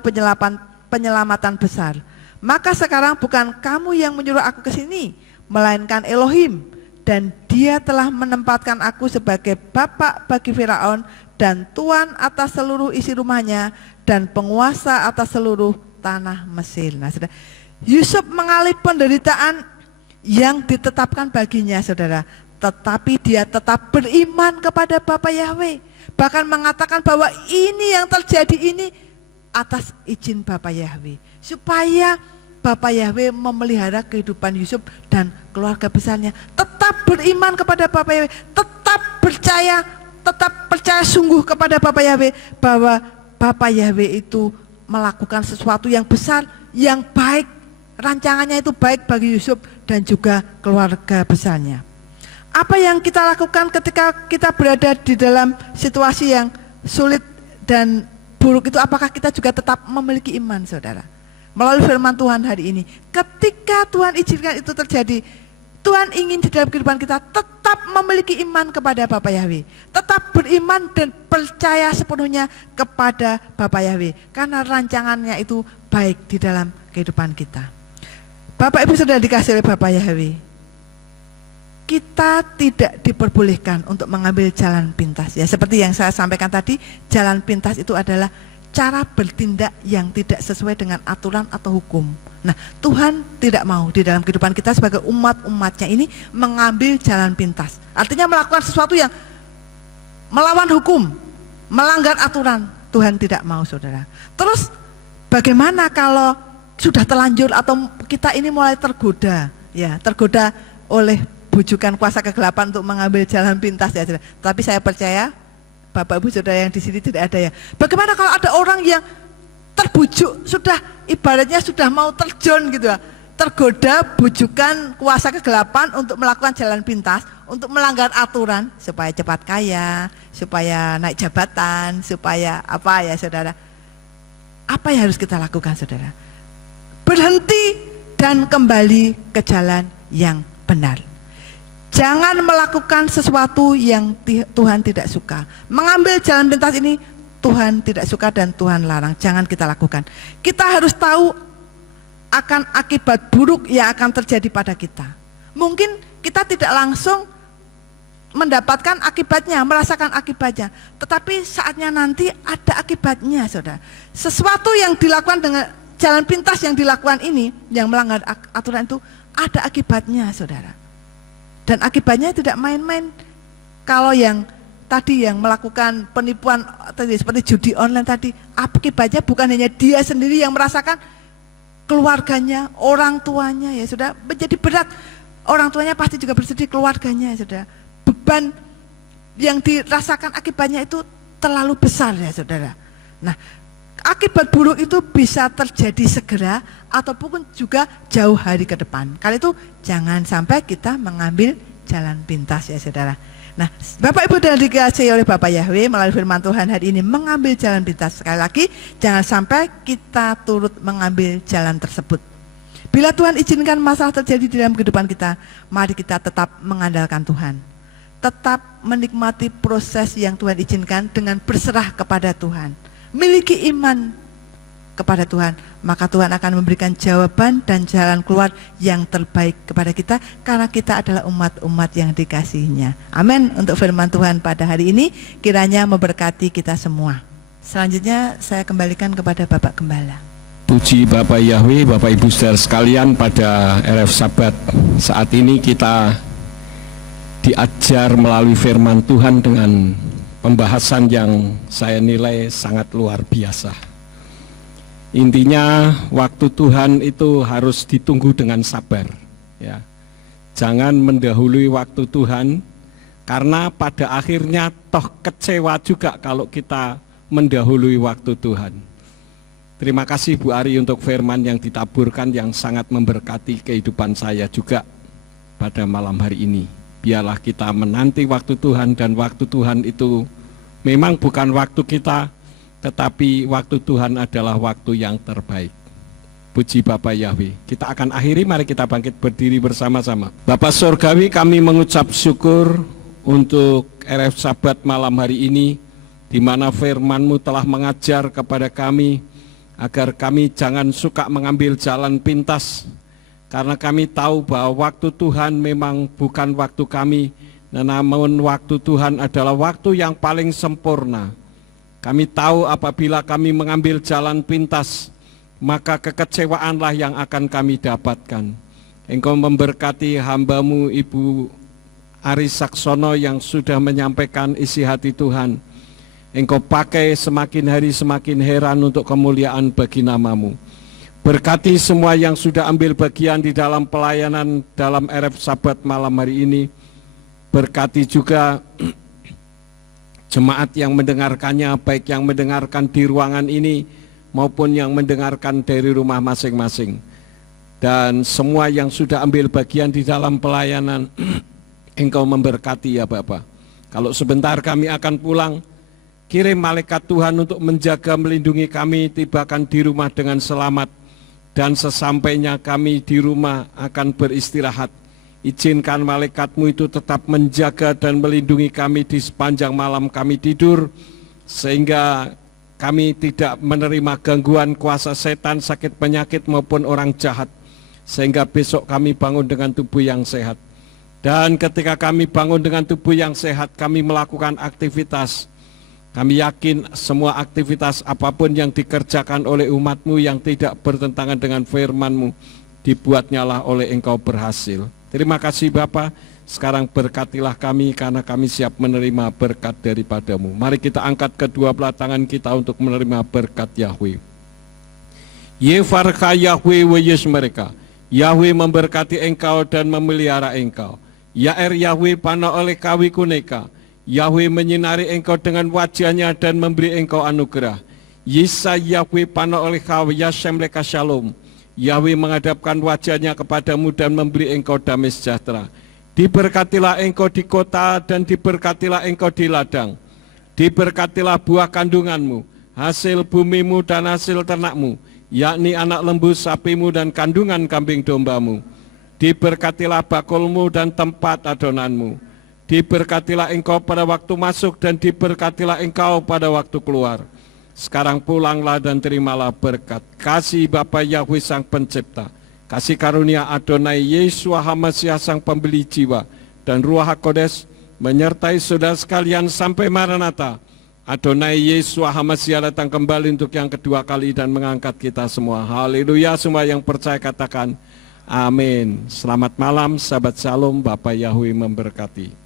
penyelamatan besar. Maka sekarang bukan kamu yang menyuruh aku ke sini, melainkan Elohim, dan dia telah menempatkan aku sebagai bapak bagi Firaun dan tuan atas seluruh isi rumahnya dan penguasa atas seluruh tanah Mesir. Nah, saudara, Yusuf mengalami penderitaan yang ditetapkan baginya, saudara. Tetapi dia tetap beriman kepada Bapa Yahweh. Bahkan mengatakan bahwa ini yang terjadi ini atas izin Bapak Yahweh, supaya Bapak Yahweh memelihara kehidupan Yusuf dan keluarga besarnya. Tetap beriman kepada Bapak Yahweh, tetap percaya sungguh kepada Bapak Yahweh, bahwa Bapak Yahweh itu melakukan sesuatu yang besar, yang baik. Rancangannya itu baik bagi Yusuf dan juga keluarga besarnya. Apa yang kita lakukan ketika kita berada di dalam situasi yang sulit dan buruk itu, apakah kita juga tetap memiliki iman, saudara? Melalui firman Tuhan hari ini, ketika Tuhan izinkan itu terjadi, Tuhan ingin di dalam kehidupan kita tetap memiliki iman kepada Bapak Yahweh, tetap beriman dan percaya sepenuhnya kepada Bapak Yahweh, karena rancangannya itu baik di dalam kehidupan kita. Bapak Ibu sudah dikasih oleh Bapak Yahweh, kita tidak diperbolehkan untuk mengambil jalan pintas. Ya, seperti yang saya sampaikan tadi, jalan pintas itu adalah cara bertindak yang tidak sesuai dengan aturan atau hukum. Nah, Tuhan tidak mau di dalam kehidupan kita sebagai umat-umatnya ini mengambil jalan pintas. Artinya melakukan sesuatu yang melawan hukum, melanggar aturan. Tuhan tidak mau, saudara. Terus bagaimana kalau sudah terlanjur atau kita ini mulai tergoda, ya, tergoda oleh bujukan kuasa kegelapan untuk mengambil jalan pintas, ya, saudara. Tapi saya percaya Bapak Ibu saudara yang di sini tidak ada ya. Bagaimana kalau ada orang yang terbujuk, sudah ibaratnya sudah mau terjun gitu ya, tergoda bujukan kuasa kegelapan untuk melakukan jalan pintas, untuk melanggar aturan supaya cepat kaya, supaya naik jabatan, supaya apa ya, saudara? Apa yang harus kita lakukan, saudara? Berhenti dan kembali ke jalan yang benar. Jangan melakukan sesuatu yang Tuhan tidak suka. Mengambil jalan pintas ini Tuhan tidak suka dan Tuhan larang. Jangan kita lakukan. Kita harus tahu akan akibat buruk yang akan terjadi pada kita. Mungkin kita tidak langsung mendapatkan akibatnya, merasakan akibatnya, tetapi saatnya nanti ada akibatnya, saudara. Sesuatu yang dilakukan dengan jalan pintas yang dilakukan ini, yang melanggar aturan itu, ada akibatnya, saudara. Dan akibatnya tidak main-main. Kalau yang tadi yang melakukan penipuan tadi seperti judi online tadi, akibatnya bukan hanya dia sendiri yang merasakan, keluarganya, orang tuanya, ya sudah menjadi berat. Orang tuanya pasti juga bersedih, keluarganya, ya sudah. Beban yang dirasakan akibatnya itu terlalu besar, ya saudara. Nah, akibat buruk itu bisa terjadi segera ataupun juga jauh hari ke depan. Kali itu jangan sampai kita mengambil jalan pintas, ya saudara. Nah, Bapak Ibu dan dikasihi oleh Bapak Yahweh, melalui firman Tuhan hari ini mengambil jalan pintas. Sekali lagi, jangan sampai kita turut mengambil jalan tersebut. Bila Tuhan izinkan masalah terjadi di dalam kehidupan kita, mari kita tetap mengandalkan Tuhan. Tetap menikmati proses yang Tuhan izinkan dengan berserah kepada Tuhan. Miliki iman kepada Tuhan, maka Tuhan akan memberikan jawaban dan jalan keluar yang terbaik kepada kita, karena kita adalah umat-umat yang dikasihinya. Amin. Untuk firman Tuhan pada hari ini kiranya memberkati kita semua. Selanjutnya saya kembalikan kepada Bapak Gembala. Puji Bapak Yahweh, Bapak Ibu saudara sekalian, pada RF Sabat saat ini kita diajar melalui firman Tuhan dengan pembahasan yang saya nilai sangat luar biasa. Intinya waktu Tuhan itu harus ditunggu dengan sabar, ya. Jangan mendahului waktu Tuhan, karena pada akhirnya toh kecewa juga kalau kita mendahului waktu Tuhan. Terima kasih Bu Ari untuk firman yang ditaburkan yang sangat memberkati kehidupan saya juga pada malam hari ini. Biarlah kita menanti waktu Tuhan, dan waktu Tuhan itu memang bukan waktu kita, tetapi waktu Tuhan adalah waktu yang terbaik. Puji Bapak Yahweh. Kita akan akhiri, mari kita bangkit berdiri bersama-sama. Bapak Surgawi, kami mengucap syukur untuk RF Sabat malam hari ini, di mana firman-Mu telah mengajar kepada kami, agar kami jangan suka mengambil jalan pintas, karena kami tahu bahwa waktu Tuhan memang bukan waktu kami, namun waktu Tuhan adalah waktu yang paling sempurna. Kami tahu apabila kami mengambil jalan pintas, maka kekecewaanlah yang akan kami dapatkan. Engkau memberkati hamba-Mu Ibu Ari Saksono yang sudah menyampaikan isi hati Tuhan. Engkau pakai semakin hari semakin heran untuk kemuliaan bagi nama-Mu. Berkati semua yang sudah ambil bagian di dalam pelayanan dalam RF Sabat malam hari ini. Berkati juga jemaat yang mendengarkannya, baik yang mendengarkan di ruangan ini maupun yang mendengarkan dari rumah masing-masing. Dan semua yang sudah ambil bagian di dalam pelayanan, Engkau memberkati ya Bapa. Kalau sebentar kami akan pulang, kirim malaikat Tuhan untuk menjaga melindungi kami, tibakan di rumah dengan selamat. Dan sesampainya kami di rumah akan beristirahat. Izinkan malaikat-Mu itu tetap menjaga dan melindungi kami di sepanjang malam kami tidur, sehingga kami tidak menerima gangguan kuasa setan, sakit penyakit maupun orang jahat, sehingga besok kami bangun dengan tubuh yang sehat. Dan ketika kami bangun dengan tubuh yang sehat, kami melakukan aktivitas. Kami yakin semua aktivitas apapun yang dikerjakan oleh umat-Mu yang tidak bertentangan dengan firman-Mu, dibuatnyalah oleh Engkau berhasil. Terima kasih Bapa. Sekarang berkatilah kami karena kami siap menerima berkat daripada-Mu. Mari kita angkat kedua belah tangan kita untuk menerima berkat Yahweh. Yefarka Yahweh weyes mereka. Yahweh memberkati engkau dan memelihara engkau. Yaer Yahweh pana oleh kawi kuneka. Yahweh menyinari engkau dengan wajahnya dan memberi engkau anugerah. Yisa Yahweh pana oleh kau yashem leka shalom. Yahweh menghadapkan wajahnya kepadamu dan memberi engkau damai sejahtera. Diberkatilah engkau di kota dan diberkatilah engkau di ladang. Diberkatilah buah kandunganmu, hasil bumimu dan hasil ternakmu, yakni anak lembu sapimu dan kandungan kambing dombamu. Diberkatilah bakulmu dan tempat adonanmu. Diberkatilah engkau pada waktu masuk dan diberkatilah engkau pada waktu keluar. Sekarang pulanglah dan terimalah berkat. Kasih Bapa Yahweh Sang Pencipta, kasih karunia Adonai Yeshua HaMasiah Sang Pembeli jiwa, dan Ruach HaKodes menyertai saudara sekalian sampai Maranatha. Adonai Yeshua HaMasiah datang kembali untuk yang kedua kali dan mengangkat kita semua. Haleluya, semua yang percaya katakan amin. Selamat malam, sahabat Shalom, Bapa Yahweh memberkati.